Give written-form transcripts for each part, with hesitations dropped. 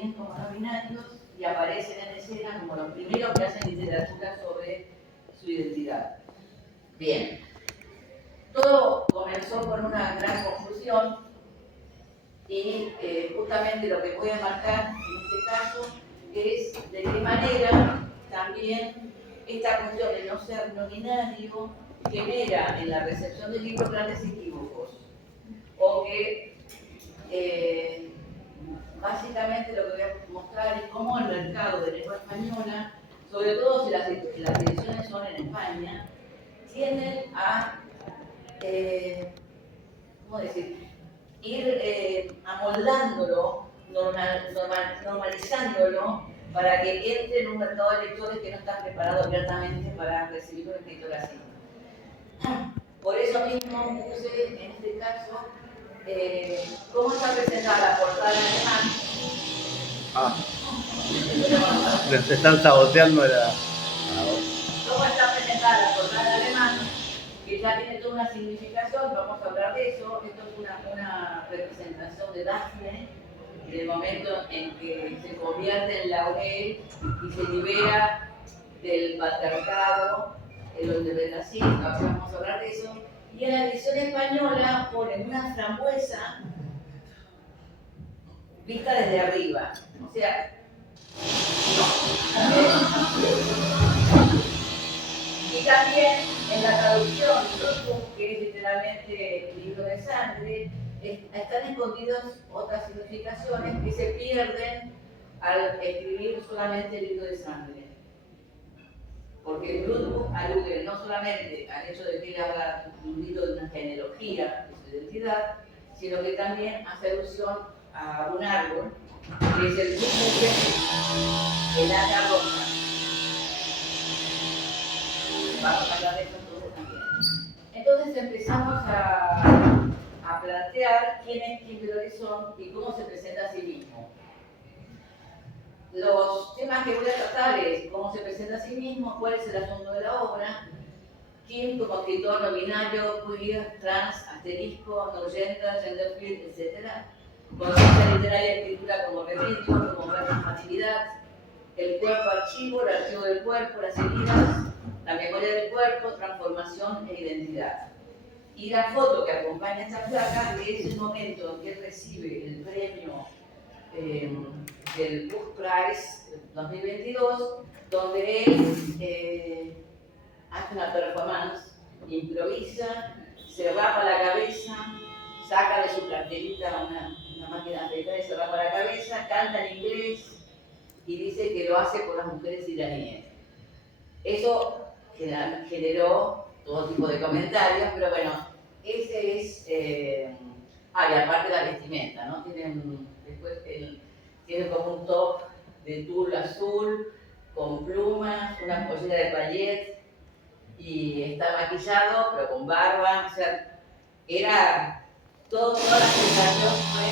definen como no binarios y aparecen en escena como los primeros que hacen literatura sobre su identidad. Bien, todo comenzó con una gran confusión y justamente lo que voy a marcar en este caso es de qué manera también esta cuestión de no ser no binario genera en la recepción del libro grandes equívocos, o que básicamente lo que voy a mostrar es cómo el mercado de lengua española, sobre todo si las ediciones son en España, tienden a, ¿cómo decir?, ir amoldándolo, normalizándolo, para que entre en un mercado de lectores que no están preparados abiertamente para recibir un escritor así. Por eso mismo puse en este caso cómo está presentada la portada en alemán. Les están saboteando la... ¿Cómo está presentada la portada en alemán? Que ya tiene toda una significación, vamos a hablar de eso. Esto es una representación de Daphne, del momento en que se convierte en laurel y se libera del patriarcado, el racismo, vamos a hablar de eso. Y en la edición española ponen una frambuesa vista desde arriba. O sea, y también en la traducción, que es literalmente libro de sangre, están escondidas otras significaciones que se pierden al escribir solamente el libro de sangre. Porque Bloodbook alude no solamente al hecho de que él habla de un libro de una genealogía de su identidad, sino que también hace alusión a un árbol, que es el mismo que el hacha roja. Vamos a hablar de eso todo también. Entonces empezamos a plantear quién es Kim de Lorison y cómo se presenta a sí mismo. Los temas que voy a tratar es cómo se presenta a sí mismo, cuál es el asunto de la obra, Kim como escritor no binario, queer, trans, asterisco, no gender, gender fluid, etc. Conciencia literaria y escritura como remedio, como performatividad, el cuerpo archivo, el archivo del cuerpo, las heridas, la memoria del cuerpo, transformación e identidad. Y la foto que acompaña a esta placa es el momento en que él recibe el premio del Book Prize 2022, donde él hace una performance, improvisa, se rapa la cabeza, saca de su carterita una máquina de afeitar y se rapa la cabeza, canta en inglés y dice que lo hace por las mujeres iraníes. Eso generó todo tipo de comentarios, pero bueno, ese es... y aparte la vestimenta, ¿no? Después tiene como un top de tul azul, con plumas, una pollera de payet, y está maquillado, pero con barba, o sea, era toda la sensación fue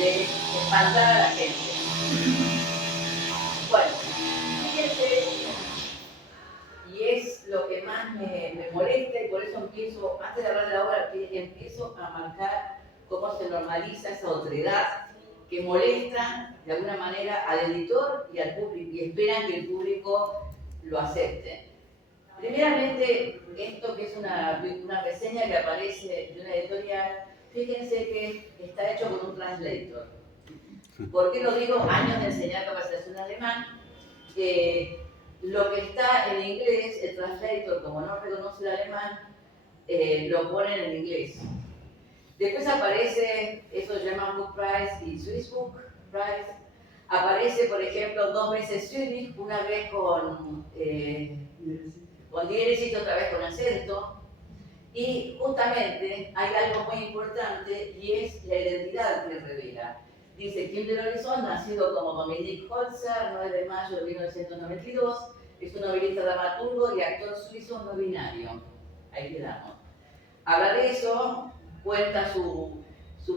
de espantar a la gente. Bueno, fíjense, y es lo que más me molesta, y por eso empiezo, antes de hablar de la obra, empiezo a marcar cómo se normaliza esa otredad que molesta de alguna manera al editor y al público, y esperan que el público lo acepte. Primeramente, esto que es una reseña que aparece de una editorial, fíjense que está hecho con un translator. ¿Por qué lo digo? Años de enseñar capacitación alemán. Lo que está en inglés, el translator, como no reconoce el alemán, lo ponen en inglés. Después aparece, eso se llama Book Prize y Swiss Book Prize. Aparece, por ejemplo, 2 veces Zurich, una vez con diéresis y otra vez con acento. Y justamente hay algo muy importante y es la identidad que revela. Dice, Kim de Lorison, nacido como Dominique Holzer, 9 de mayo de 1992, es un novelista, dramaturgo y actor suizo no binario. Ahí quedamos. Habla de eso, cuenta su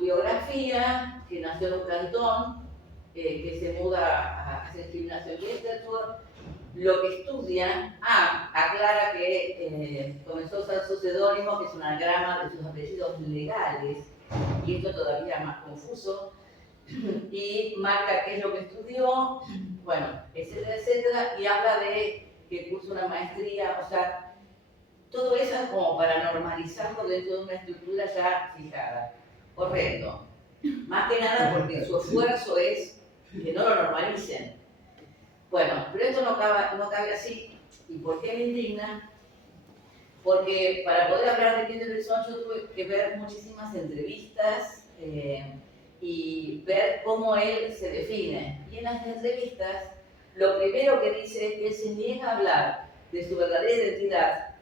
biografía, que nació en un cantón, que se muda a hacer gimnasio en Westerfurt. Lo que estudia, aclara que comenzó a usar su seudónimo, que es un anagrama de sus apellidos legales, y esto todavía más confuso. y marca qué es lo que estudió, bueno, etcétera, etcétera, y habla de que cursa una maestría, o sea, todo eso es como para normalizarlo dentro de una estructura ya fijada. Correcto. Más que nada porque su esfuerzo es que no lo normalicen. Bueno, pero esto no cabe así. ¿Y por qué me indigna? Porque para poder hablar de Kindle Son yo tuve que ver muchísimas entrevistas y ver cómo él se define. Y en las entrevistas, lo primero que dice es que él se niega a hablar de su verdadera identidad,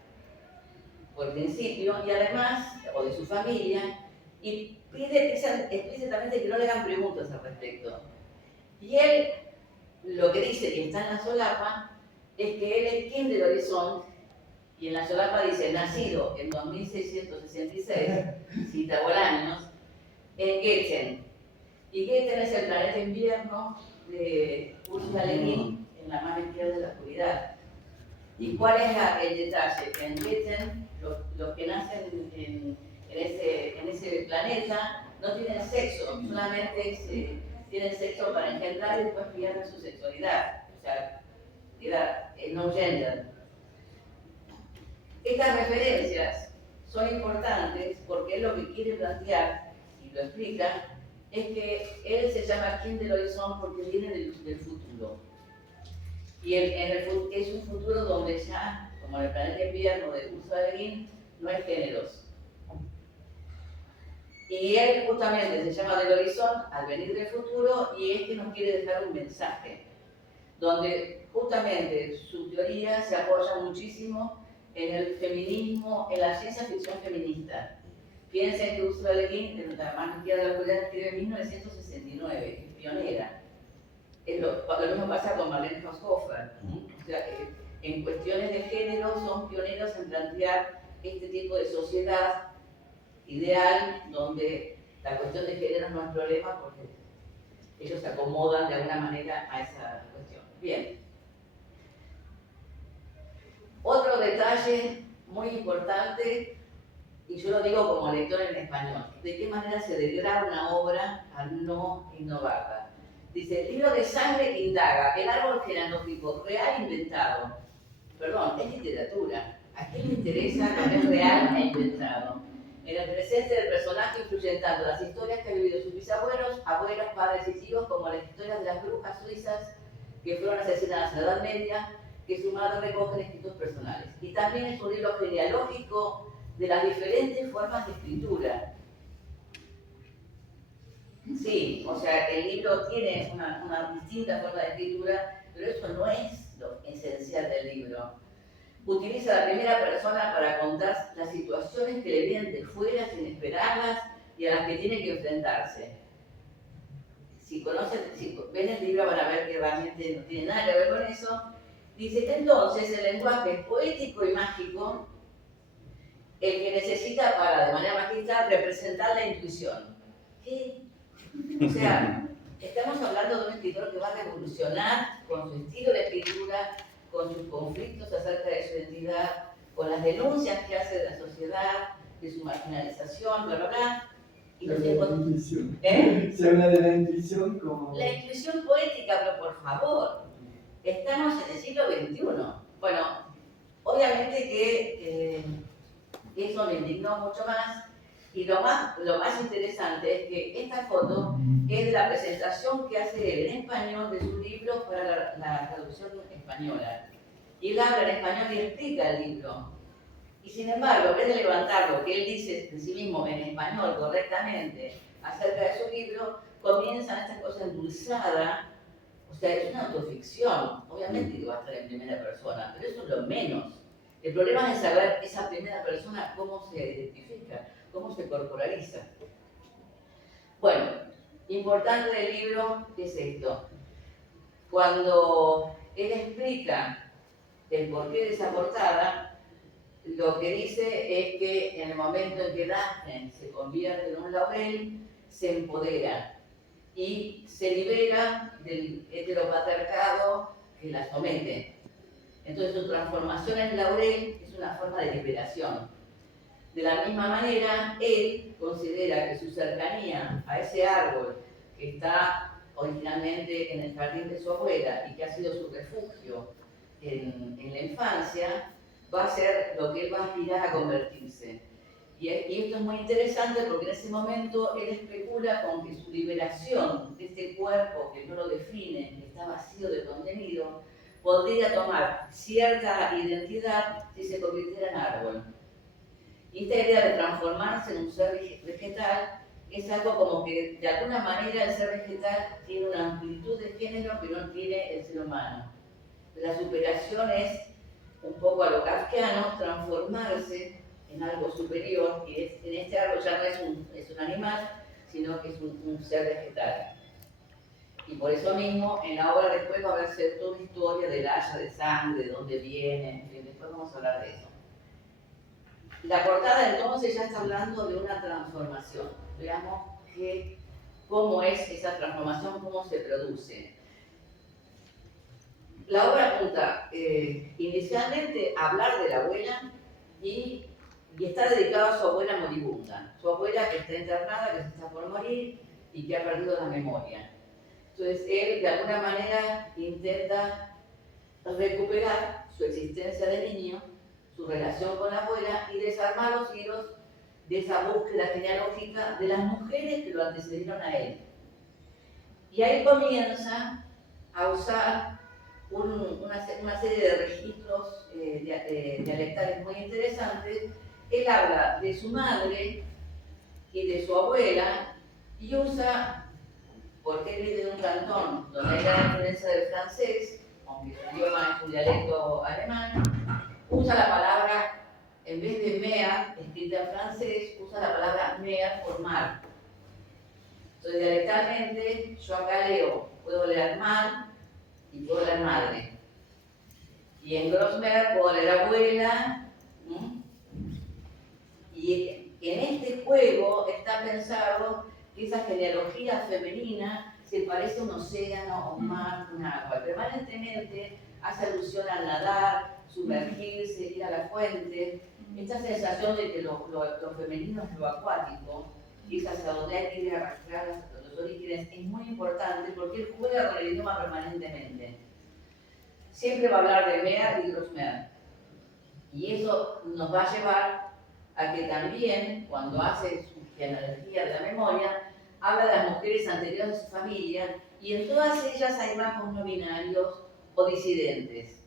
por principio, y además, o de su familia, y pide explícitamente que no le hagan preguntas al respecto. Y él lo que dice, que está en la solapa, es que él es Kim del Horizonte, y en la solapa dice, nacido en 2666, cita Bolaños, en Getzen. Y Getzen es el planeta invierno de Ursula Le Guin, en la mano izquierda de la oscuridad. ¿Y cuál es el detalle? En Getzen, los que nacen en ese planeta no tienen sexo, solamente tienen sexo para engendrar y después pierden su sexualidad. O sea, queda no gender. Estas referencias son importantes porque él lo que quiere plantear, y lo explica, es que él se llama Kim del Horizonte porque viene del futuro. Y es un futuro donde ya, como en el planeta invierno de Ursula Le Guin, no hay géneros. Y él justamente se llama del horizonte al venir del futuro y es que nos quiere dejar un mensaje, donde justamente su teoría se apoya muchísimo en el feminismo, en la ciencia ficción feminista. Piensen que Ursula Le Guin, en la mano izquierda de la oscuridad, escribe en 1969, es pionera. Lo mismo pasa con Marlene Haushofer. O sea, en cuestiones de género son pioneros en plantear este tipo de sociedad ideal donde la cuestión de género no es problema porque ellos se acomodan de alguna manera a esa cuestión. Bien. Otro detalle muy importante, y yo lo digo como lector en español, de qué manera se degrada una obra al no innovarla. Dice, el libro de sangre indaga, el árbol genealógico real inventado. Perdón, es literatura. ¿A quién le interesa lo que es real e inventado? En el presente del personaje influyen tanto las historias que han vivido sus bisabuelos, abuelos, padres y tíos, como las historias de las brujas suizas que fueron asesinadas en la Edad Media, que su madre recoge en escritos personales. Y también es un libro genealógico de las diferentes formas de escritura. Sí, o sea, el libro tiene una distinta forma de escritura, pero eso no es lo esencial del libro. Utiliza la primera persona para contar las situaciones que le vienen de fuera sin esperarlas y a las que tiene que enfrentarse. Si ven el libro van a ver que realmente no tiene nada que ver con eso. Dice, entonces el lenguaje es poético y mágico, el que necesita para, de manera magistral, representar la intuición. ¿Qué? O sea, estamos hablando de un escritor que va a revolucionar con su estilo de escritura, con sus conflictos acerca de su identidad, con las denuncias que hace de la sociedad, de su marginalización, bla, bla, bla. Y nos intuición. Se habla de la intuición como... La intuición poética, pero por favor, estamos en el siglo XXI. Bueno, obviamente que eso me indignó mucho más. Y lo más interesante es que esta foto es de la presentación que hace él en español de su libro para la traducción española. Y él habla en español y explica el libro. Y sin embargo, en vez de levantar lo que él dice de sí mismo en español correctamente acerca de su libro, comienzan esta cosa endulzada. O sea, es una autoficción. Obviamente que va a estar en primera persona, pero eso es lo menos. El problema es saber esa primera persona cómo se identifica, cómo se corporaliza. Bueno, importante del libro es esto. Cuando él explica el porqué de esa portada, lo que dice es que en el momento en que Daphne se convierte en un laurel, se empodera y se libera del heteropatriarcado que la somete. Entonces su transformación en laurel es una forma de liberación. De la misma manera, él considera que su cercanía a ese árbol que está originalmente en el jardín de su abuela y que ha sido su refugio en la infancia, va a ser lo que él va a aspirar a convertirse. Y esto es muy interesante porque en ese momento él especula con que su liberación de este cuerpo que no lo define, que está vacío de contenido, podría tomar cierta identidad si se convirtiera en árbol. Y esta idea de transformarse en un ser vegetal es algo como que de alguna manera el ser vegetal tiene una amplitud de género que no tiene el ser humano. La superación es un poco a lo kafkiano, transformarse en algo superior, que en este árbol ya no es un animal, sino que es un ser vegetal. Y por eso mismo, en la obra después va a haber toda una historia del haya de sangre, de dónde viene, en fin, después vamos a hablar de eso. La portada entonces ya está hablando de una transformación. Veamos cómo es esa transformación, cómo se produce. La obra apunta inicialmente a hablar de la abuela y está dedicado a su abuela moribunda, su abuela que está internada, que se está por morir y que ha perdido la memoria. Entonces él de alguna manera intenta recuperar su existencia de niño, su relación con la abuela y desarmar los hilos de esa búsqueda genealógica de las mujeres que lo antecedieron a él. Y ahí comienza a usar una serie de registros dialectales muy interesantes. Él habla de su madre y de su abuela y usa, porque él vive en un cantón donde hay la influencia del francés, aunque su idioma es un dialecto alemán, usa la palabra, en vez de mer, escrita en francés, usa la palabra mer por mar. Entonces, dialectalmente, yo acá puedo leer mar y puedo leer madre. Y en Grossmer puedo leer abuela. Y en este juego está pensado que esa genealogía femenina se parece a un océano, o un mar, un agua. Permanentemente hace alusión al nadar, sumergirse, ir a la fuente. Esta sensación de que lo femenino es lo acuático, y es hacia donde hay que ir a arrastrar los orígenes, es muy importante porque él juega con el idioma permanentemente. Siempre va a hablar de Mer y Grossmer. Y eso nos va a llevar a que también, cuando hace su genealogía de la memoria, habla de las mujeres anteriores a su familia, y en todas ellas hay rasgos no binarios o disidentes.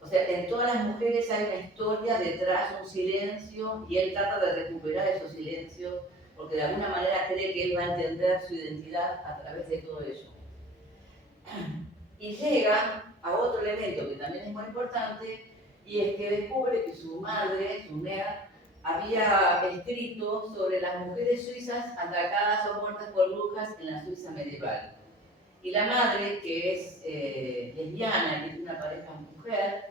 O sea, en todas las mujeres hay una historia detrás, un silencio, y él trata de recuperar esos silencios, porque de alguna manera cree que él va a entender su identidad a través de todo eso. Y llega a otro elemento que también es muy importante, y es que descubre que su madre, su Mea, había escrito sobre las mujeres suizas atacadas o muertas por brujas en la Suiza medieval. Y la madre, que es lesbiana, que tiene una pareja mujer,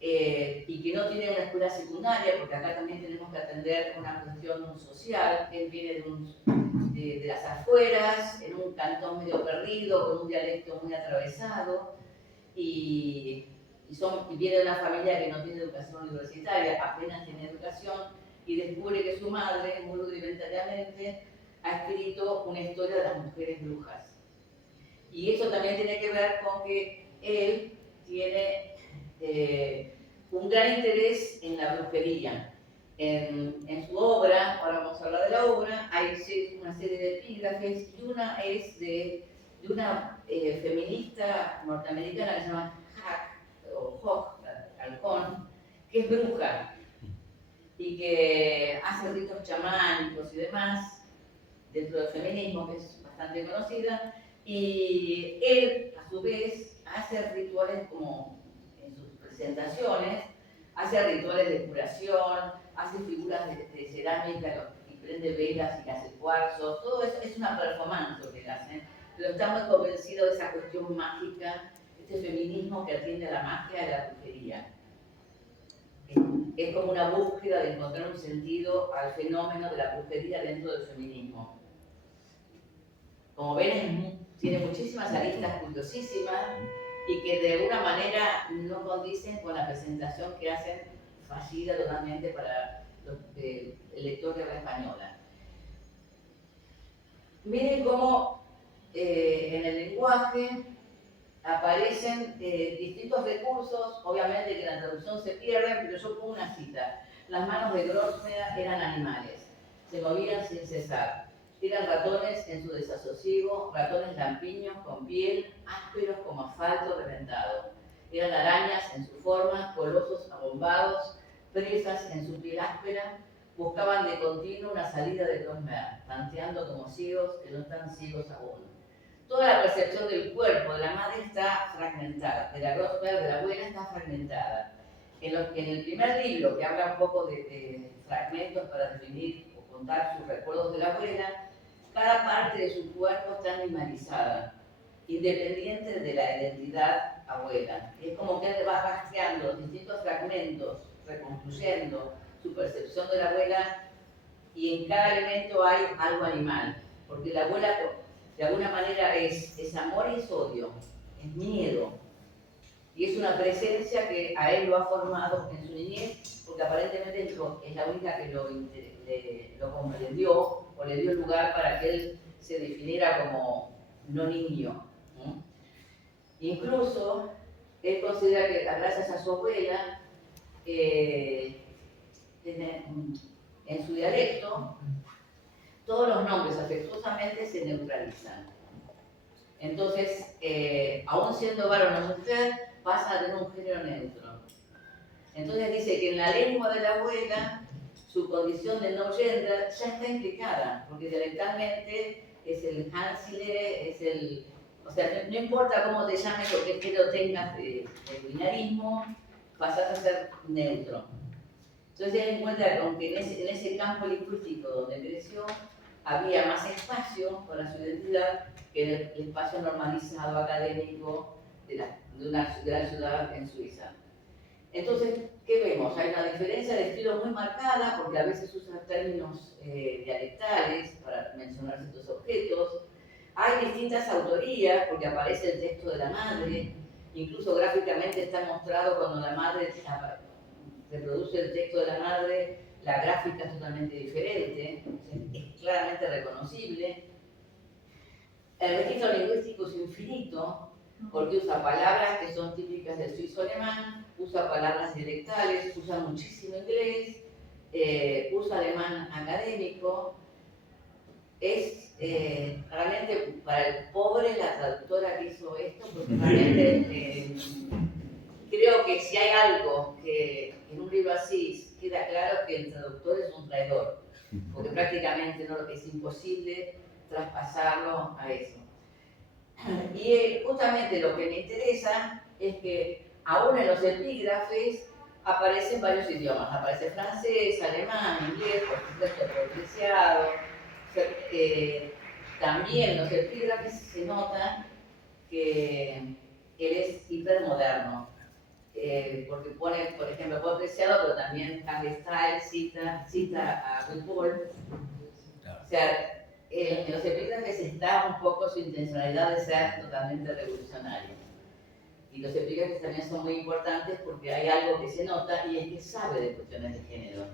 y que no tiene una escuela secundaria, porque acá también tenemos que atender una cuestión social. Él viene de las afueras, en un cantón medio perdido, con un dialecto muy atravesado, y viene de una familia que no tiene educación universitaria, apenas tiene educación, y descubre que su madre, muy rudimentariamente, ha escrito una historia de las mujeres brujas. Y eso también tiene que ver con que él tiene un gran interés en la brujería. En su obra, ahora vamos a hablar de la obra, hay una serie de epígrafes, y una es de una feminista norteamericana que se llama Halcón, que es bruja y que hace ritos chamánicos y demás dentro del feminismo, que es bastante conocida, y él a su vez hace rituales, como en sus presentaciones, hace rituales de curación, hace figuras de cerámica y prende velas y hace cuarzos. Todo eso es una performance lo que él hace, pero está muy convencido de esa cuestión mágica, este feminismo que atiende a la magia y a la brujería. Es como una búsqueda de encontrar un sentido al fenómeno de la brujería dentro del feminismo. Como ven, tiene muchísimas aristas curiosísimas y que de alguna manera no condicen con la presentación que hacen, fallida totalmente para el lector de habla española. Miren cómo en el lenguaje aparecen distintos recursos, obviamente que en la traducción se pierden, pero yo pongo una cita. Las manos de Grosvenor eran animales, se movían sin cesar. Eran ratones en su desasosiego, ratones lampiños con piel, ásperos como asfalto reventado. Eran arañas en su forma, colosos abombados, presas en su piel áspera, buscaban de continuo una salida de Grosvenor, tanteando como ciegos que no están ciegos aún. Toda la percepción del cuerpo de la madre está fragmentada, de la Grosvenor, de la abuela, está fragmentada. En el primer libro, que habla un poco de fragmentos para definir o contar sus recuerdos de la abuela, cada parte de su cuerpo está animalizada, independiente de la identidad abuela. Es como que él va rastreando los distintos fragmentos, reconstruyendo su percepción de la abuela, y en cada elemento hay algo animal, porque la abuela de alguna manera es amor y es odio, es miedo, y es una presencia que a él lo ha formado en su niñez, porque aparentemente es la única que lo comprendió o le dio lugar para que él se definiera como no niño. Incluso él considera que gracias a su abuela, en su dialecto, todos los nombres afectuosamente se neutralizan. Entonces, aún siendo varón o mujer, pasa a tener un género neutro. Entonces dice que en la lengua de la abuela, su condición de no gender ya está implicada, porque dialectalmente es el Hansile, es el... O sea, no importa cómo te llames o qué género tengas de binarismo, pasas a ser neutro. Entonces él encuentra que aunque en ese campo lingüístico donde creció, había más espacio para su identidad que en el espacio normalizado académico de una gran ciudad en Suiza. Entonces, ¿qué vemos? Hay una diferencia de estilo muy marcada, porque a veces usa términos dialectales para mencionar ciertos objetos. Hay distintas autorías, porque aparece el texto de la madre, incluso gráficamente está mostrado cuando la madre reproduce el texto de la madre, la gráfica es totalmente diferente, es claramente reconocible. El registro lingüístico es infinito, porque usa palabras que son típicas del suizo-alemán, usa palabras dialectales, usa muchísimo inglés, usa alemán académico. Es realmente para el pobre la traductora que hizo esto, porque realmente creo que si hay algo que en un libro así queda claro, que el traductor es un traidor, porque prácticamente no, es imposible traspasarlo a eso. Y justamente lo que me interesa es que aún en los epígrafes aparecen varios idiomas. Aparece francés, alemán, inglés, por supuesto pronunciado. También los epígrafes se nota que él es hipermoderno. Porque pone, por ejemplo, Paul Preciado, pero también Harry Styles cita a RuPaul. O sea, en los epígrafes está un poco su intencionalidad de ser totalmente revolucionario. Y los epígrafes también son muy importantes porque hay algo que se nota y es que sabe de cuestiones de género.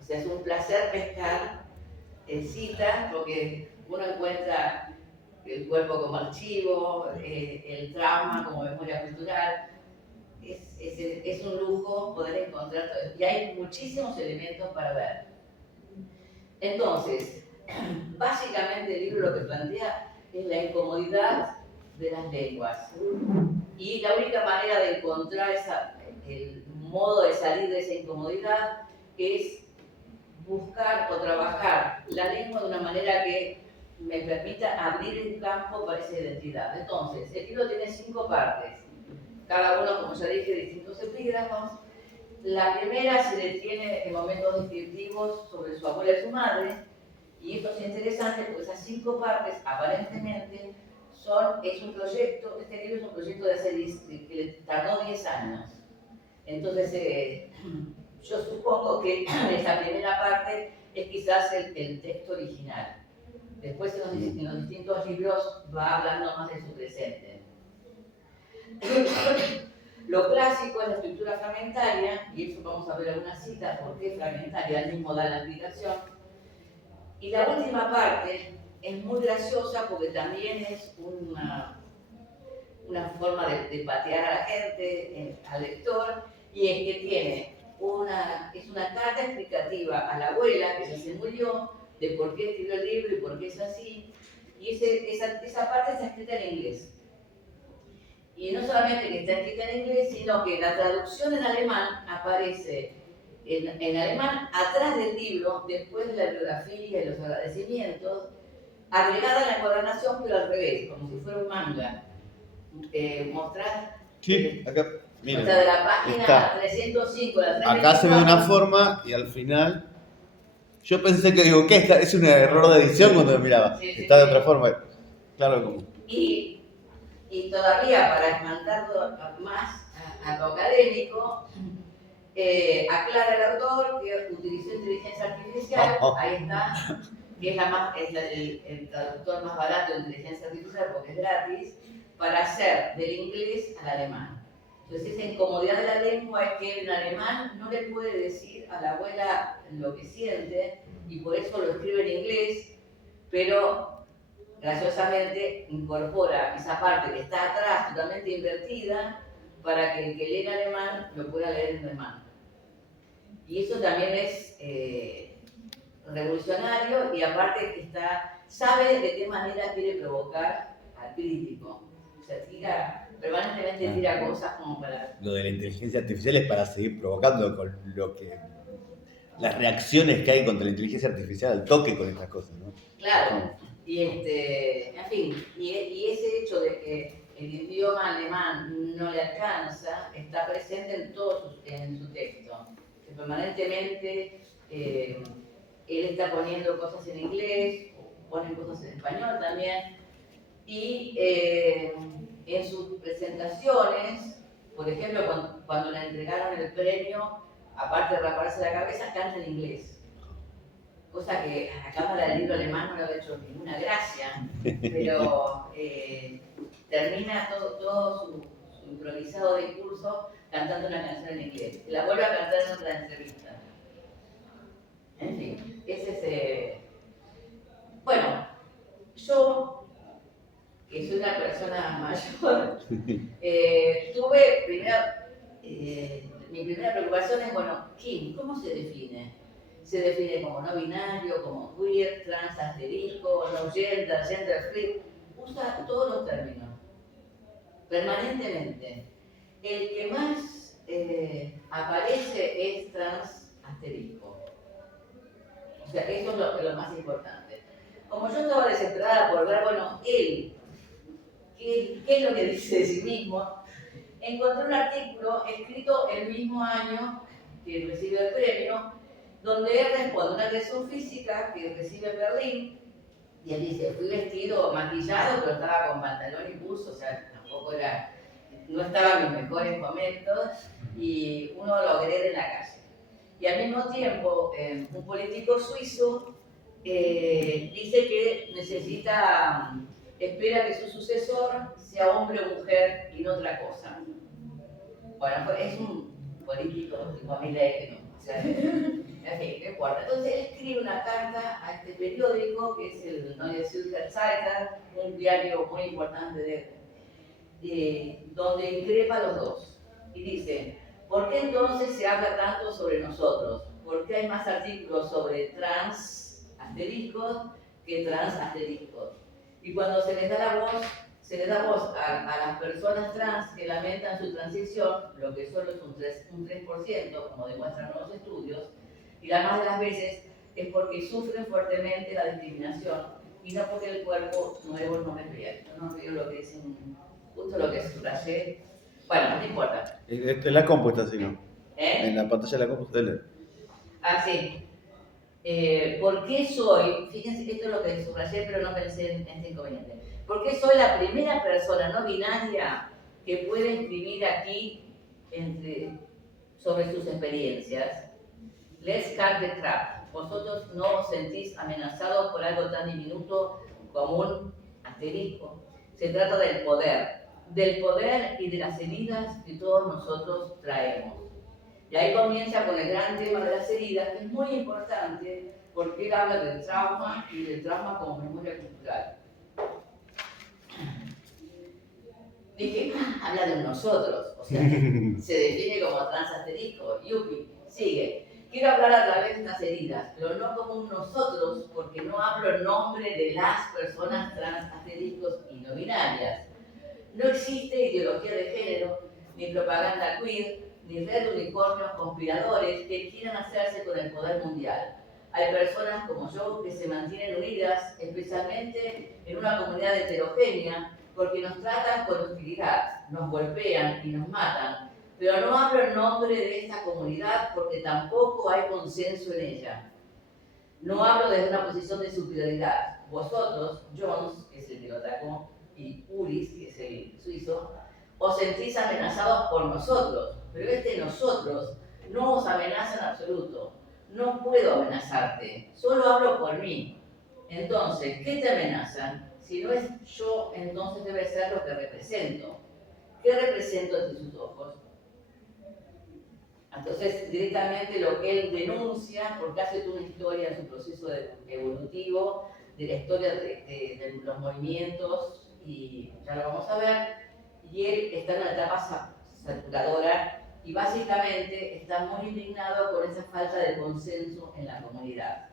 O sea, es un placer pescar citas porque uno encuentra el cuerpo como archivo, el trauma como memoria cultural. Es un lujo poder encontrar todo. Y hay muchísimos elementos para ver. Entonces, básicamente el libro lo que plantea es la incomodidad de las lenguas. Y la única manera de encontrar el modo de salir de esa incomodidad es buscar o trabajar la lengua de una manera que me permita abrir un campo para esa identidad. Entonces, el libro tiene 5 partes. Cada uno, como ya dije, distintos epígrafos. La primera se detiene en momentos descriptivos sobre su abuela y su madre, y esto es interesante porque esas 5 partes, aparentemente, es un proyecto, este libro es un proyecto que le tardó 10 años. Entonces, yo supongo que esa primera parte es quizás el texto original. Después en los distintos libros va hablando más de su presente. Lo clásico es la estructura fragmentaria, y eso vamos a ver algunas citas, porque es fragmentaria, él mismo da la explicación. Y la última parte es muy graciosa porque también es una forma de patear a la gente, al lector, y es que tiene es una carta explicativa a la abuela que ya se murió, de por qué escribió el libro y por qué es así, y esa parte está escrita en inglés. Y no solamente que está escrita en inglés, sino que la traducción en alemán aparece en alemán atrás del libro, después de la biografía y los agradecimientos, agregada en la encuadernación, pero al revés, como si fuera un manga. Mostrar. Sí, acá, miren. O sea, de la página Está. 305 a la 324. Acá se ve de una forma y al final. Yo pensé que digo, ¿qué? Es un error de edición cuando lo miraba. Sí, Está de sí. otra forma. Claro, como. Y todavía, para espantarlo más a lo académico, aclara el autor que utilizó inteligencia artificial, ahí está, que es el traductor más barato de inteligencia artificial porque es gratis, para hacer del inglés al alemán. Entonces esa incomodidad de la lengua es que en alemán no le puede decir a la abuela lo que siente y por eso lo escribe en inglés, pero graciosamente incorpora esa parte que está atrás totalmente invertida para que el que lee en alemán lo pueda leer en alemán. Y eso también es revolucionario y aparte que sabe de qué manera quiere provocar al crítico. O sea, permanentemente tira cosas como para... Lo de la inteligencia artificial es para seguir provocando con las reacciones que hay contra la inteligencia artificial al toque con estas cosas, ¿no? Claro, y en fin, y ese hecho de que el idioma alemán no le alcanza está presente en en su texto. Que permanentemente él está poniendo cosas en inglés, pone cosas en español también, y en sus presentaciones, por ejemplo, cuando le entregaron el premio, aparte de raparse la cabeza, canta en inglés. Cosa que a la Cámara del Libro Alemán no le ha hecho ninguna gracia, pero termina todo su improvisado discurso cantando una canción en inglés. La vuelve a cantar en otra entrevista. En fin, bueno, yo, que soy una persona mayor, mi primera preocupación es, bueno, ¿cómo se define? Se define como no binario, como queer, trans, asterisco, no gender, gender free. Usa todos los términos, permanentemente. El que más aparece es trans asterisco. O sea, eso es lo más importante. Como yo estaba desesperada por ver, bueno, él, ¿qué es lo que dice de sí mismo? Encontré un artículo escrito el mismo año que recibió el premio, donde él responde a una agresión física que recibe en Berlín, y él dice, fui vestido, maquillado, pero estaba con pantalón y buzo, o sea, no estaba en mis mejores momentos, y uno lo agrede en la calle. Y al mismo tiempo, un político suizo dice que espera que su sucesor sea hombre o mujer y no otra cosa. Bueno, es un político tipo Milei, ¿no? O sea, en fin, no importa. Entonces él escribe una carta a este periódico, que es el Neue Zürcher Zeitung, un diario muy importante donde increpa a los dos. Y dice, ¿por qué entonces se habla tanto sobre nosotros? ¿Por qué hay más artículos sobre trans asteriscos que trans asteriscos? Y cuando se les da voz a las personas trans que lamentan su transición, lo que solo es un 3%, como demuestran nuevos estudios, y la más de las veces es porque sufren fuertemente la discriminación y no porque el cuerpo nuevo no es real. No veo lo que dicen, justo lo que subrayé. Bueno, no importa. En la compu está así, ¿no? En la pantalla de la compu está. Ah, sí. ¿Por qué soy? Fíjense, esto es lo que subrayé, pero no pensé en este inconveniente. ¿Por qué soy la primera persona no binaria que puede escribir aquí sobre sus experiencias? Let's cut the crap. Vosotros no os sentís amenazados por algo tan diminuto como un asterisco. Se trata del poder y de las heridas que todos nosotros traemos. Y ahí comienza con el gran tema de las heridas, que es muy importante porque él habla del trauma y del trauma como memoria cultural. Dije, habla de nosotros, o sea, se define como transasterisco. Yupi, sigue. Quiero hablar a través de estas heridas, pero no como un nosotros, porque no hablo en nombre de las personas transasteriscos y no binarias. No existe ideología de género, ni propaganda queer, ni red de unicornios conspiradores que quieran hacerse con el poder mundial. Hay personas como yo que se mantienen unidas, especialmente en una comunidad heterogénea, porque nos tratan con hostilidad, nos golpean y nos matan. Pero no hablo en nombre de esta comunidad porque tampoco hay consenso en ella. No hablo desde una posición de superioridad. Vosotros, Jones, que es el que lo atacó, y Ulis, que es el suizo, os sentís amenazados por nosotros, pero nosotros no os amenaza en absoluto. No puedo amenazarte, solo hablo por mí. Entonces, ¿qué te amenaza? Si no es yo, entonces debe ser lo que represento. ¿Qué represento ante sus ojos? Entonces, directamente lo que él denuncia, porque hace toda una historia en su proceso evolutivo, de la historia de los movimientos, y ya lo vamos a ver, y él está en una etapa saturadora, y básicamente está muy indignado con esa falta de consenso en la comunidad.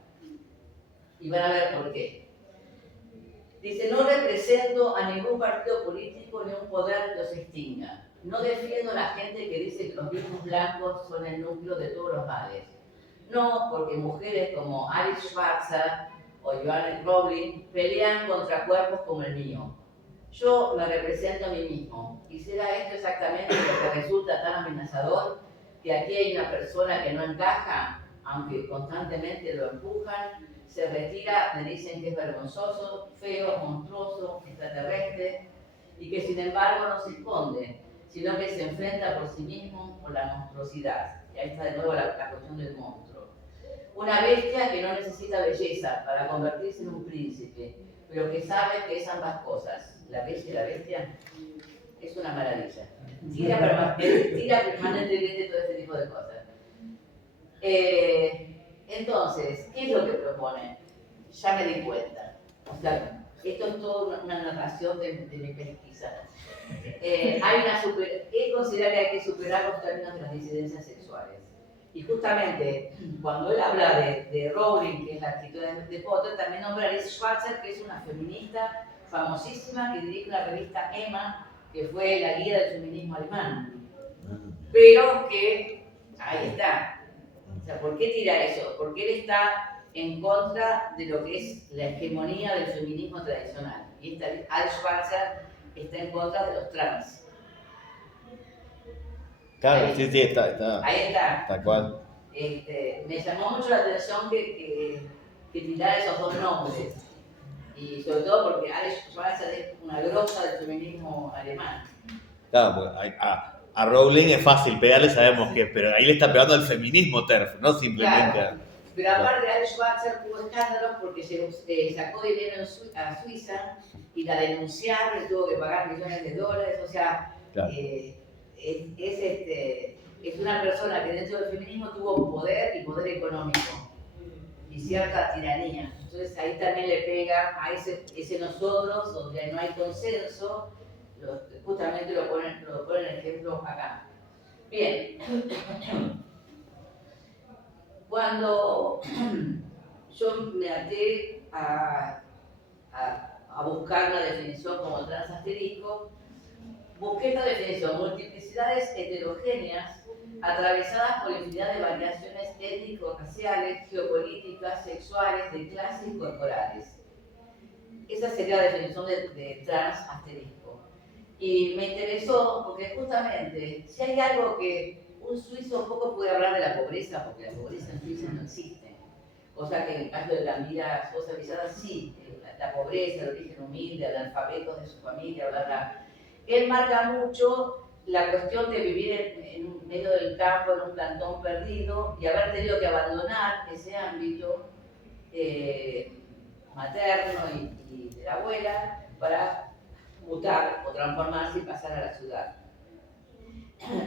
Y van a ver por qué. Dice, no represento a ningún partido político ni un poder que los extinga. No defiendo a la gente que dice que los viejos blancos son el núcleo de todos los males. No, porque mujeres como Alice Schwarzer o Joanne Rowling pelean contra cuerpos como el mío. Yo me represento a mí mismo. ¿Y será esto exactamente lo que resulta tan amenazador? Que aquí hay una persona que no encaja, aunque constantemente lo empujan, se retira, me dicen que es vergonzoso, feo, monstruoso, extraterrestre, y que sin embargo no se esconde, sino que se enfrenta por sí mismo con la monstruosidad. Y ahí está de nuevo la cuestión del monstruo. Una bestia que no necesita belleza para convertirse en un príncipe, pero que sabe que es ambas cosas. La bella y la bestia es una maravilla. Tira permanentemente todo este tipo de cosas. Entonces, ¿qué es lo que propone? Ya me di cuenta. O sea, esto es toda una narración de mi pesquisa. Él considera que hay que superar los términos de las disidencias sexuales. Y justamente, cuando él habla de Rowling, que es la escritora de Potter, también nombra a Alice Schwarzer, que es una feminista famosísima que dirige la revista Emma, que fue la guía del feminismo alemán. Pero que, ahí está. O sea, ¿por qué tira eso? Porque él está en contra de lo que es la hegemonía del feminismo tradicional. Y Alice Schwarzer está en contra de los trans. Claro, Ahí. sí, está. Ahí está. Tal cual. Me llamó mucho la atención que tirara esos dos nombres. Y sobre todo porque Alice Schwarzer es una grosa del feminismo alemán. Claro, porque a Rowling es fácil pegarle, sabemos que, pero ahí le está pegando al feminismo TERF, no simplemente. Claro. Pero aparte, Alice Schwarzer tuvo escándalos porque sacó dinero a Suiza y la denunciaron, y tuvo que pagar millones de dólares. O sea, Claro. Es una persona que dentro del feminismo tuvo poder y poder económico y cierta tiranía. Entonces ahí también le pega a ese nosotros donde no hay consenso, justamente lo ponen el ejemplo acá. Bien, cuando yo me até a buscar la definición como transasterisco, busqué esta definición: multiplicidades heterogéneas atravesadas por infinidad de variaciones étnico-raciales, geopolíticas, sexuales, de clases y corporales. Esa sería la definición de transasterisco. Y me interesó porque justamente, si hay algo que un suizo poco puede hablar de la pobreza, porque la pobreza en Suiza no existe, cosa que en el caso de la Mira Sosa Villada sí, la pobreza, el origen humilde, el alfabeto de su familia, bla, bla. Él marca mucho la cuestión de vivir en medio del campo, en un plantón perdido, y haber tenido que abandonar ese ámbito materno y de la abuela para mutar o transformarse y pasar a la ciudad.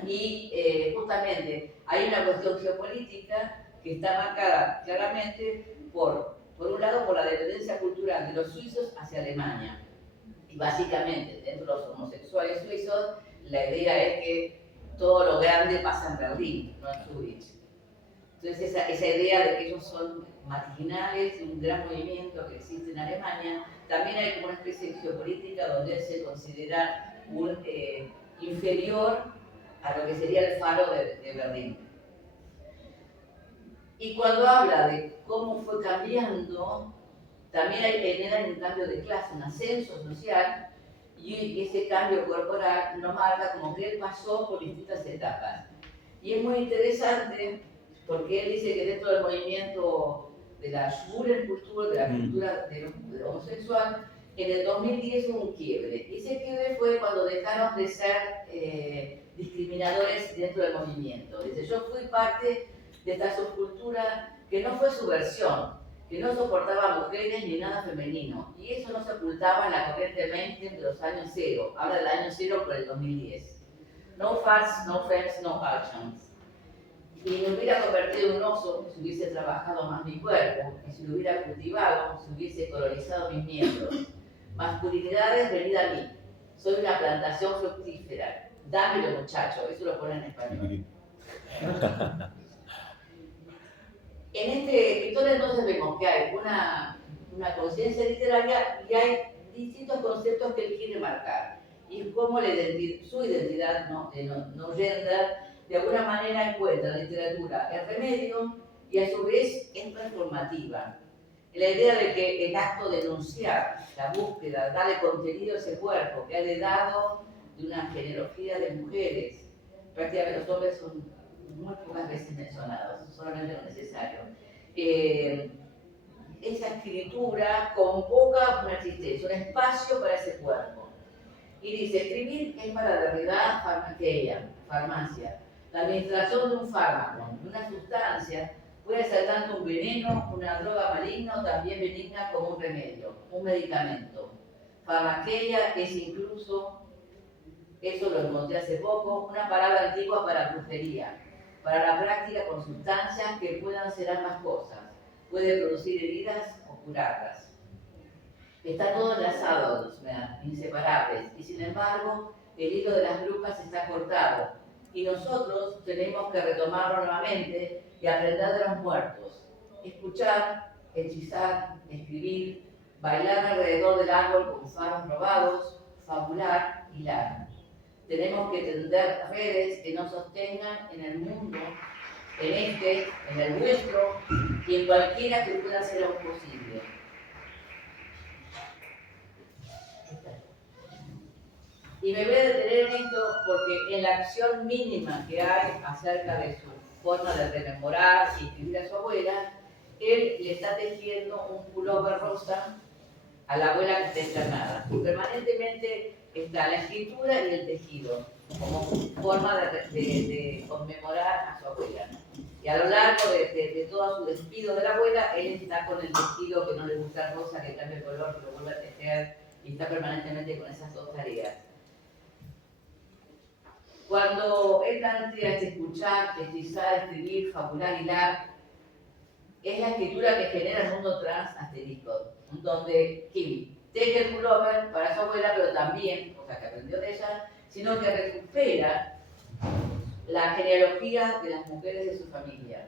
Y justamente hay una cuestión geopolítica que está marcada claramente por un lado, por la dependencia cultural de los suizos hacia Alemania. Y básicamente, dentro de los homosexuales suizos, la idea es que todo lo grande pasa en Berlín, no en Zúrich. Entonces, esa idea de que ellos son marginales, un gran movimiento que existe en Alemania, también hay como una especie de geopolítica donde él se considera inferior a lo que sería el faro de Berlín. Y cuando habla de cómo fue cambiando, también hay un cambio de clase, un ascenso social, y ese cambio corporal nos marca como que él pasó por distintas etapas. Y es muy interesante porque él dice que dentro del movimiento de la Schwulenkultur, de la cultura de lo homosexual, en el 2010 hubo un quiebre. Y ese quiebre fue cuando dejaron de ser discriminadores dentro del movimiento. Dice, yo fui parte de esta subcultura que no fue subversión, que no soportaba mujeres ni nada femenino. Y eso no se ocultaba en la corriente mainstream de los años 0. Habla del año 0 por el 2010. No farts, no femmes, no actions. Y me hubiera convertido en un oso si hubiese trabajado más mi cuerpo, y si lo hubiera cultivado, si hubiese colonizado mis miembros. Masculinidades, venid a mí. Soy una plantación fructífera. Dámelo, muchacho. Eso lo pone en español. En este escritor entonces vemos que hay una conciencia literaria y hay distintos conceptos que él quiere marcar. Y cómo su identidad no gender de alguna manera encuentra en la literatura el remedio y a su vez es transformativa. La idea de que el acto de enunciar, la búsqueda, darle contenido a ese cuerpo que ha heredado de una genealogía de mujeres, prácticamente los hombres son muy pocas veces mencionados, solamente lo necesario. Esa escritura convoca una existencia, un espacio para ese cuerpo. Y dice, escribir es para derribar farmacia. La administración de un fármaco, de una sustancia, puede ser tanto un veneno, una droga maligna o también benigna como un remedio, un medicamento. Farmaqueia es incluso, eso lo encontré hace poco, una palabra antigua para brujería, para la práctica con sustancias que puedan ser ambas cosas. Puede producir heridas o curarlas. Está todo enlazado, inseparables, y sin embargo, el hilo de las brujas está cortado, y nosotros tenemos que retomarlo nuevamente y aprender de los muertos. Escuchar, hechizar, escribir, bailar alrededor del árbol con faros robados, fabular, hilar. Tenemos que tender redes que nos sostengan en el mundo, en el nuestro y en cualquiera que pueda ser aún posible. Y me voy a detener en esto porque en la acción mínima que hay acerca de su forma de rememorar y escribir a su abuela, él le está tejiendo un pullover rosa a la abuela que está internada. Y permanentemente está la escritura y el tejido como forma de conmemorar a su abuela. Y a lo largo de todo su despido de la abuela, él está con el tejido que no le gusta rosa, que cambia el color, que lo vuelve a tejer, y está permanentemente con esas dos tareas. Cuando él plantea escuchar, hechizar, escribir, fabular, hilar, es la escritura que genera el mundo trans asterisco, donde Kim teje el pullover para su abuela, pero también, o sea, que aprendió de ella, sino que recupera la genealogía de las mujeres de su familia.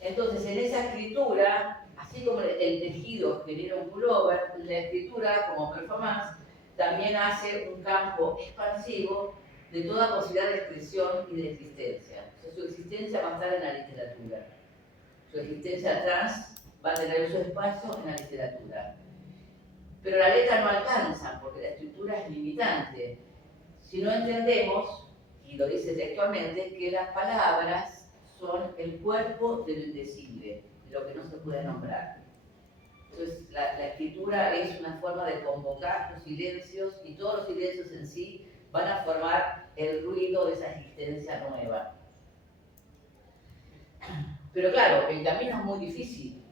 Entonces, en esa escritura, así como el tejido genera un pullover, la escritura, como performance, también hace un campo expansivo de toda posibilidad de expresión y de existencia. O sea, su existencia va a estar en la literatura. Su existencia trans va a tener su espacio en la literatura. Pero la letra no alcanza, porque la escritura es limitante. Si no entendemos, y lo dice textualmente, que las palabras son el cuerpo del indecible, de lo que no se puede nombrar. Entonces, la escritura es una forma de convocar los silencios, y todos los silencios en sí van a formar el ruido de esa existencia nueva. Pero claro, el camino es muy difícil,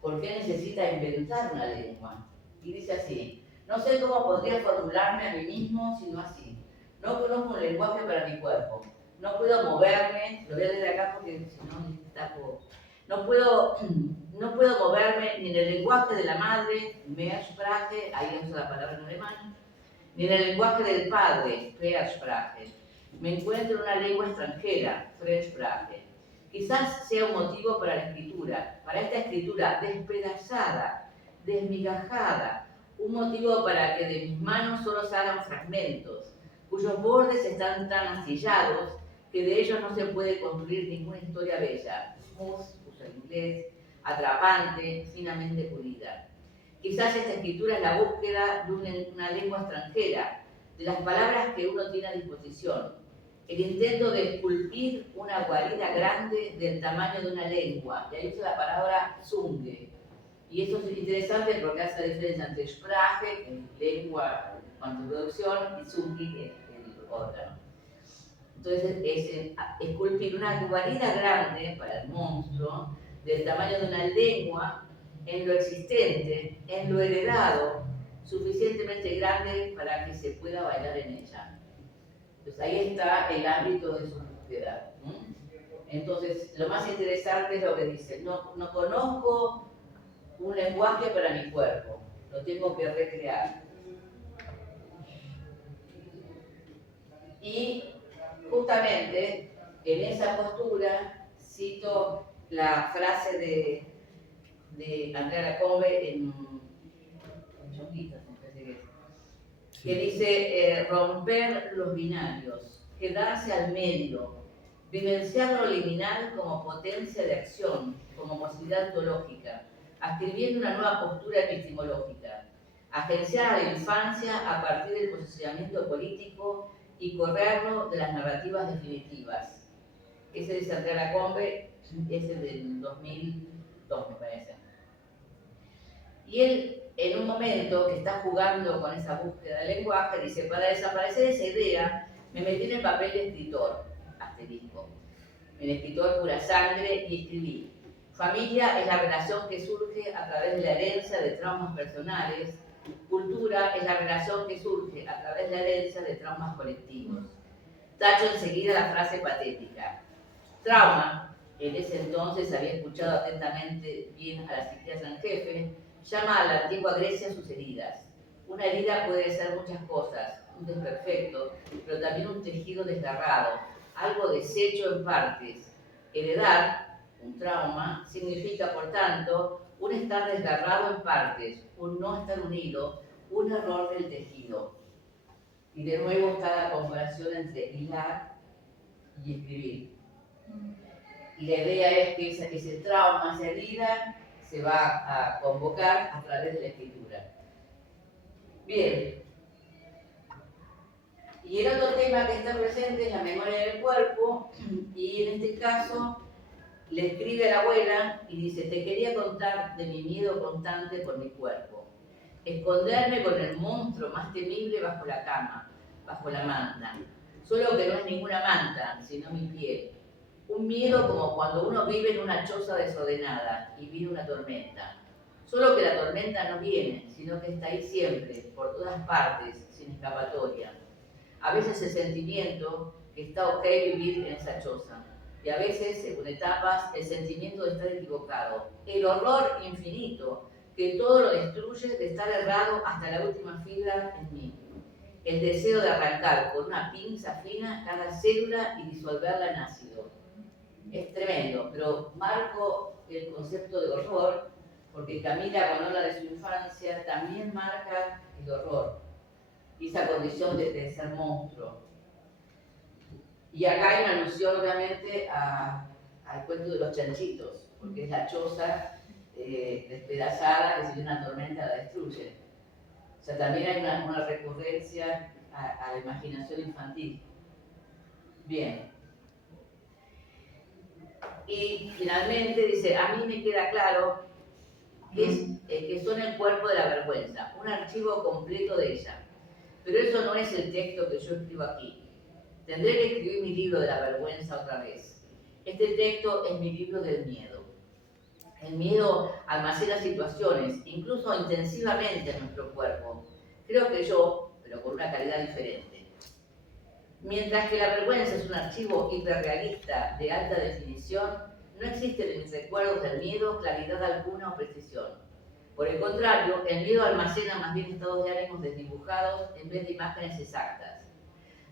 porque necesita inventar una lengua. Y dice así, no sé cómo podría formularme a mí mismo sino así. No conozco un lenguaje para mi cuerpo. No puedo moverme, lo voy a leer acá porque si no tapo. No puedo moverme ni en el lenguaje de la madre, Mehrsprache, ahí uso la palabra en alemán, ni en el lenguaje del padre, Versprache. Me encuentro en una lengua extranjera, Fremdsprache. Quizás sea un motivo para la escritura, para esta escritura despedazada, desmigajada, un motivo para que de mis manos solo salgan fragmentos, cuyos bordes están tan astillados que de ellos no se puede construir ninguna historia bella, smooth, uso el inglés, atrapante, finamente pulida. Quizás esta escritura es la búsqueda de una lengua extranjera, de las palabras que uno tiene a disposición, el intento de esculpir una guarida grande del tamaño de una lengua, y ahí usa la palabra Zunge. Y eso es interesante porque hace la diferencia entre Sprache, que es lengua con producción, y Zunge, que es el órgano. Entonces es esculpir una guarida grande para el monstruo, del tamaño de una lengua, en lo existente, en lo heredado, suficientemente grande para que se pueda bailar en ella. Entonces ahí está el ámbito de su búsqueda. Entonces lo más interesante es lo que dice, no conozco un lenguaje para mi cuerpo, lo tengo que recrear. Y justamente en esa postura cito la frase de Andrea Lacombe en Chonguitas, me parece que dice romper los binarios, quedarse al medio, vivenciar lo liminal como potencia de acción, como posibilidad ontológica, escribiendo una nueva postura epistemológica, agenciar a la infancia a partir del posicionamiento político y correrlo de las narrativas definitivas. Ese de Andrea Lacombe, ese del 2002 me parece. Y él, en un momento que está jugando con esa búsqueda del lenguaje, dice, para desaparecer esa idea, me metí en el papel de escritor, asterisco, en escritor pura sangre, y escribí. Familia es la relación que surge a través de la herencia de traumas personales. Cultura es la relación que surge a través de la herencia de traumas colectivos. Tacho enseguida la frase patética. Trauma, en ese entonces había escuchado atentamente bien a la psiquiatra en jefe, llama a la antigua Grecia sus heridas. Una herida puede ser muchas cosas, un desperfecto, pero también un tejido desgarrado, algo deshecho en partes. Heredar, un trauma, significa, por tanto, un estar desgarrado en partes, un no estar unido, un error del tejido. Y de nuevo está la comparación entre hilar y escribir. Y la idea es que ese trauma, esa herida, se va a convocar a través de la escritura. Bien. Y el otro tema que está presente es la memoria del cuerpo, y en este caso le escribe a la abuela y dice, te quería contar de mi miedo constante por mi cuerpo. Esconderme con el monstruo más temible bajo la cama, bajo la manta. Solo que no es ninguna manta, sino mi piel. Un miedo como cuando uno vive en una choza desordenada y viene una tormenta. Solo que la tormenta no viene, sino que está ahí siempre, por todas partes, sin escapatoria. A veces el sentimiento que está ok vivir en esa choza. Y a veces, según etapas, el sentimiento de estar equivocado. El horror infinito que todo lo destruye de estar errado hasta la última fibra en mí. El deseo de arrancar con una pinza fina cada célula y disolverla en ácido. Es tremendo, pero marco el concepto de horror porque Camila, cuando habla de su infancia, también marca el horror y esa condición de ser monstruo. Y acá hay una alusión, obviamente, al cuento de los chanchitos, porque es la choza despedazada que si viene una tormenta la destruye. O sea, también hay una recurrencia a la imaginación infantil. Bien. Y finalmente dice, a mí me queda claro que son el cuerpo de la vergüenza, un archivo completo de ella. Pero eso no es el texto que yo escribo aquí. Tendré que escribir mi libro de la vergüenza otra vez. Este texto es mi libro del miedo. El miedo almacena situaciones, incluso intensivamente en nuestro cuerpo. Creo que yo, pero con una calidad diferente. Mientras que la vergüenza es un archivo hiperrealista de alta definición, No existe en mis recuerdos del miedo claridad alguna o precisión. Por el contrario, el miedo almacena más bien estados de ánimos desdibujados en vez de imágenes exactas.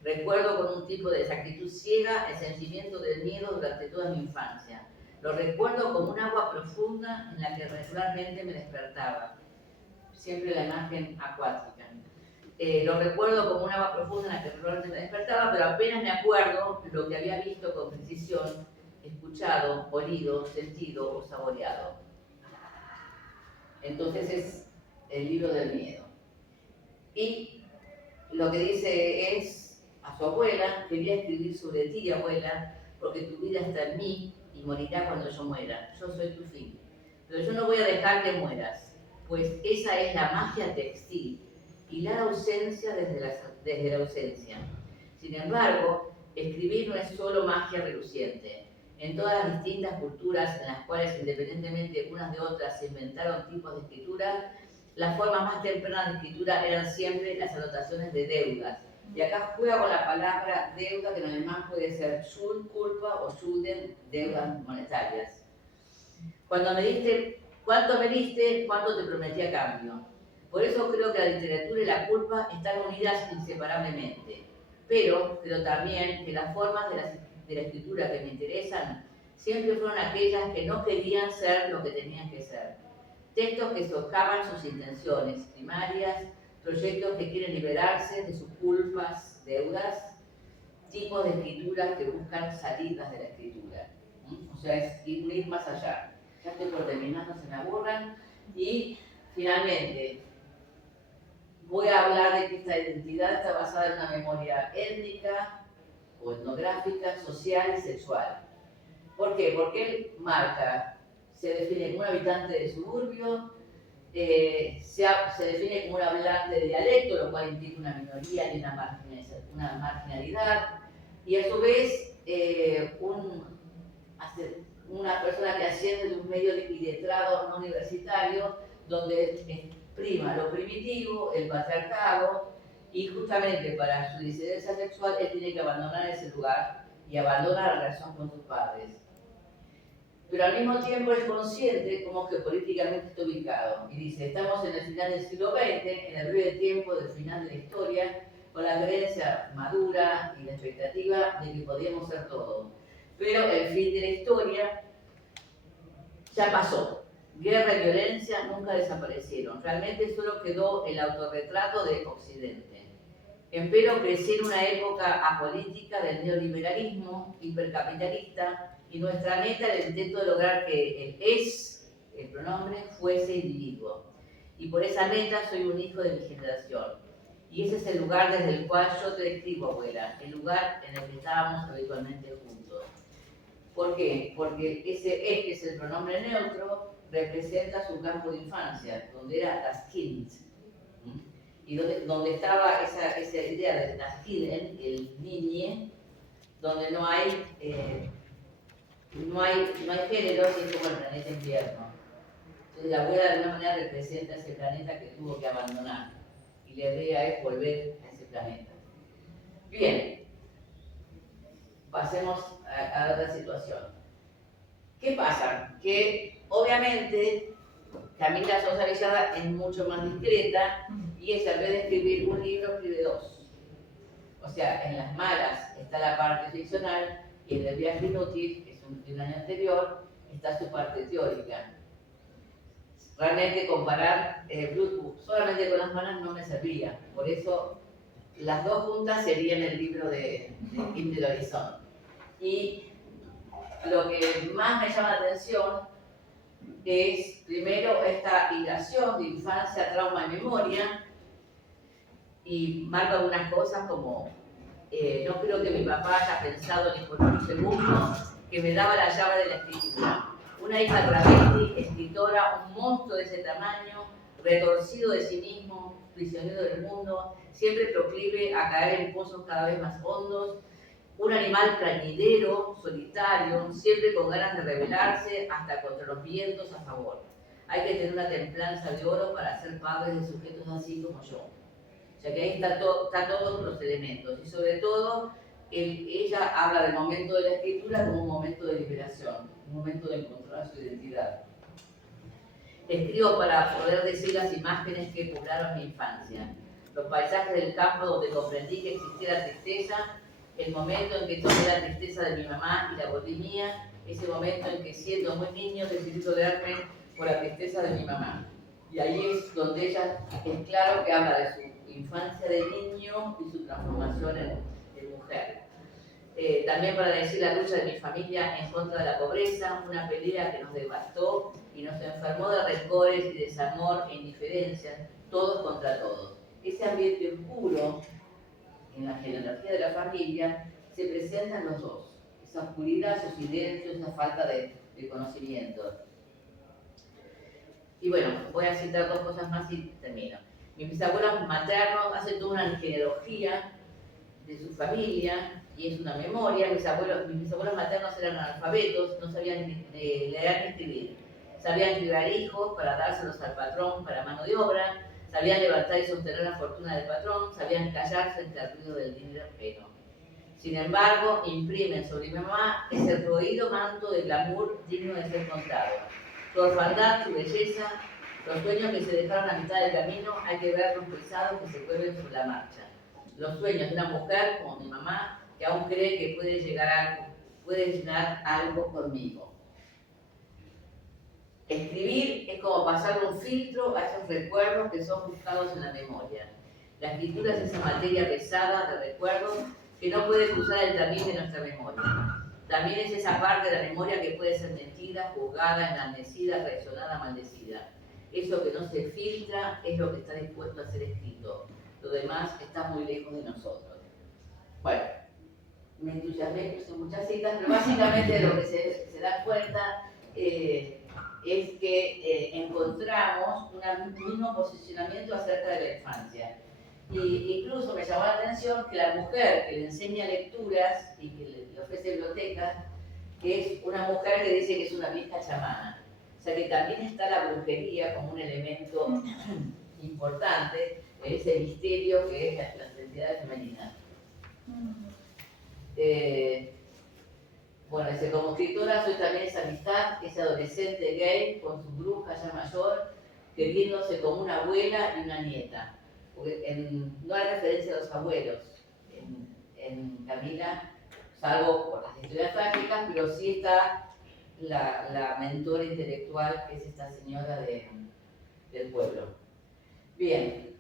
Recuerdo con un tipo de exactitud ciega el sentimiento del miedo durante toda mi infancia. Lo recuerdo como un agua profunda en la que regularmente me despertaba. Siempre la imagen acuática. Lo recuerdo como un agua profunda en la que regularmente me despertaba, pero apenas me acuerdo lo que había visto con precisión, escuchado, olido, sentido o saboreado. Entonces es el libro del miedo. Y lo que dice es a su abuela: quería escribir sobre ti, abuela, porque tu vida está en mí y morirá cuando yo muera. Yo soy tu fin. Pero yo no voy a dejar que mueras, pues esa es la magia textil, hilar ausencia desde la ausencia. Sin embargo, escribir no es solo magia reluciente. En todas las distintas culturas en las cuales, independientemente unas de otras, se inventaron tipos de escritura, las formas más tempranas de escritura eran siempre las anotaciones de deudas. Y acá juega con la palabra deuda, que en alemán puede ser Schuld, culpa, o Schulden, deudas monetarias. Cuando me diste, ¿cuánto me diste? ¿Cuánto te prometí a cambio? Por eso creo que la literatura y la culpa están unidas inseparablemente. Pero creo también que las formas de la escritura que me interesan siempre fueron aquellas que no querían ser lo que tenían que ser. Textos que socavaban sus intenciones primarias, proyectos que quieren liberarse de sus culpas, deudas, tipos de escritura que buscan salidas de la escritura. O sea, es ir más allá. Ya estoy por terminar, no se me aburran. Y finalmente, voy a hablar de que esta identidad está basada en una memoria étnica o etnográfica, social y sexual. ¿Por qué? Porque él marca, se define como un habitante de suburbio, se define como un hablante de dialecto, lo cual implica una minoría y una marginalidad, y a su vez una persona que asciende de un medio iletrado no universitario, donde prima lo primitivo, el patriarcado, y justamente para su disidencia sexual él tiene que abandonar ese lugar y abandona la relación con sus padres. Pero al mismo tiempo es consciente como que políticamente está ubicado. Y dice, estamos en el final del siglo XX, en el breve tiempo del final de la historia, con la creencia madura y la expectativa de que podíamos ser todo. Pero el fin de la historia ya pasó. Guerra y violencia nunca desaparecieron. Realmente solo quedó el autorretrato de Occidente. Empero crecí en una época apolítica del neoliberalismo hipercapitalista, y nuestra meta era el intento de lograr que el es, el pronombre, fuese individuo. Y por esa meta soy un hijo de mi generación. Y ese es el lugar desde el cual yo te describo, abuela, el lugar en el que estábamos habitualmente juntos. ¿Por qué? Porque ese es, que es el pronombre neutro, representa su campo de infancia, donde era das Kind. Y donde estaba esa idea de das Kind, el niñe, donde no hay género, es como el planeta invierno. Entonces la abuela de alguna manera representa ese planeta que tuvo que abandonar. Y la idea es volver a ese planeta. Bien, pasemos a otra situación. ¿Qué pasa? Que obviamente Camila Sosa Villada es mucho más discreta y ella, en vez de escribir un libro, escribe dos. O sea, en Las Malas está la parte ficcional y en El Viaje Inútil, que es de un año anterior, está su parte teórica. Realmente comparar Blue solamente con Las Malas no me servía. Por eso las dos juntas serían el libro de Kim del Horizon. Y lo que más me llama la atención es, primero, esta hilación de infancia, trauma y memoria, y marca algunas cosas como no creo que mi papá haya pensado ni por un segundo que me daba la llave de la escritura. Una hija travesti, escritora, un monstruo de ese tamaño, retorcido de sí mismo, prisionero del mundo, siempre proclive a caer en pozos cada vez más hondos, un animal plañidero, solitario, siempre con ganas de rebelarse hasta contra los vientos a favor. Hay que tener una templanza de oro para ser padres de sujetos así como yo. O sea que ahí está todos los elementos. Y sobre todo, ella habla del momento de la escritura como un momento de liberación, un momento de encontrar su identidad. Escribo para poder decir las imágenes que poblaron mi infancia, los paisajes del campo donde comprendí que existía tristeza, el momento en que tomé la tristeza de mi mamá y la volví mía, ese momento en que siendo muy niño decidí tolerarme por la tristeza de mi mamá. Y ahí es donde ella es claro que habla de su infancia de niño y su transformación en mujer. También para decir la lucha de mi familia en contra de la pobreza, una pelea que nos devastó y nos enfermó de rencores y desamor e indiferencia, todos contra todos. Ese ambiente oscuro en la genealogía de la familia se presenta en los dos, esa oscuridad, esos silencios, esa falta de conocimiento. Y bueno, voy a citar dos cosas más y termino. Mis bisabuelos maternos hacen toda una genealogía de su familia y es una memoria. Mis bisabuelos maternos eran analfabetos, no sabían ni leer ni escribir. Sabían criar hijos para dárselos al patrón para mano de obra, sabían levantar y sostener la fortuna del patrón, sabían callar frente al ruido del dinero ajeno. Sin embargo, imprimen sobre mi mamá ese roído manto de glamour digno de ser contado. Su orfandad, su belleza, los sueños que se dejaron a mitad del camino, hay que verlos pesados que se vuelven sobre la marcha. Los sueños de una mujer como mi mamá, que aún cree que puede llenar algo conmigo. Escribir es como pasar un filtro a esos recuerdos que son buscados en la memoria. La escritura es esa materia pesada de recuerdos que no puede cruzar el también de nuestra memoria. También es esa parte de la memoria que puede ser mentida, juzgada, enaltecida, traicionada, maldecida. Eso que no se filtra es lo que está dispuesto a ser escrito. Lo demás está muy lejos de nosotros. Bueno, me entusiasmé, puse muchas citas, pero básicamente lo que se da cuenta es que encontramos un mismo posicionamiento acerca de la infancia. Y incluso me llamó la atención que la mujer que le enseña lecturas y que le ofrece bibliotecas, que es una mujer que dice que es una vieja chamana. O sea que también está la brujería como un elemento importante en ese misterio que es la identidad femenina. Bueno, dice, como escritora soy también esa amistad, ese adolescente gay con su bruja ya mayor, queriéndose como una abuela y una nieta. Porque no hay referencia a los abuelos en Camila, salvo por las historias trágicas, pero sí está la mentora intelectual, que es esta señora del pueblo. Bien.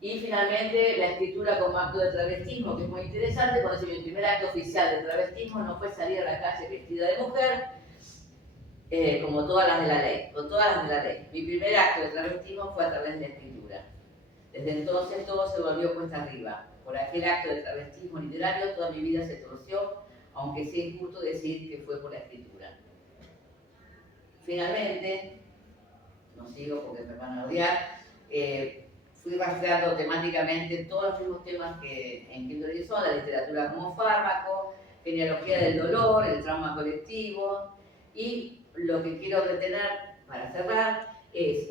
Y finalmente la escritura como acto de travestismo, que es muy interesante, cuando dice mi primer acto oficial de travestismo no fue salir a la calle vestida de mujer, como todas las de la ley, con todas las de la ley. Mi primer acto de travestismo fue a través de la escritura. Desde entonces todo se volvió cuesta arriba. Por aquel acto de travestismo literario toda mi vida se torció, aunque sea injusto decir que fue por la escritura. Finalmente, no sigo porque me van a odiar, fui rastreando temáticamente todos los mismos temas que en Quinto Horizonte, la literatura como fármaco, genealogía del dolor, el trauma colectivo, y lo que quiero detener para cerrar es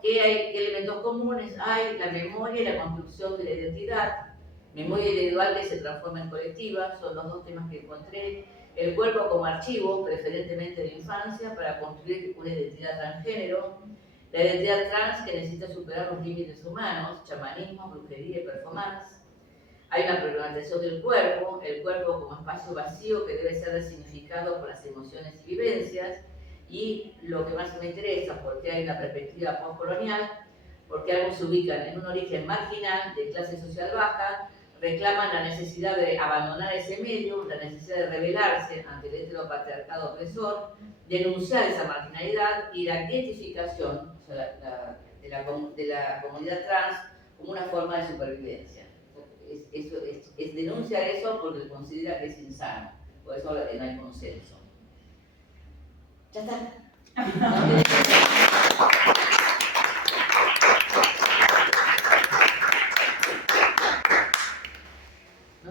qué elementos comunes hay, la memoria y la construcción de la identidad, memoria individual que se transforma en colectiva, son los dos temas que encontré, el cuerpo como archivo, preferentemente de infancia, para construir una identidad transgénero, la identidad trans que necesita superar los límites humanos, chamanismo, brujería y performance. Hay una problematización del cuerpo, el cuerpo como espacio vacío que debe ser resignificado por las emociones y vivencias, y lo que más me interesa, porque hay una perspectiva postcolonial, porque algunos se ubican en un origen marginal, de clase social baja, reclaman la necesidad de abandonar ese medio, la necesidad de rebelarse ante el heteropatriarcado opresor, denunciar esa marginalidad y la quietificación, o sea, de la comunidad trans como una forma de supervivencia. Es denunciar eso porque considera que es insano, por eso no hay consenso. Ya está.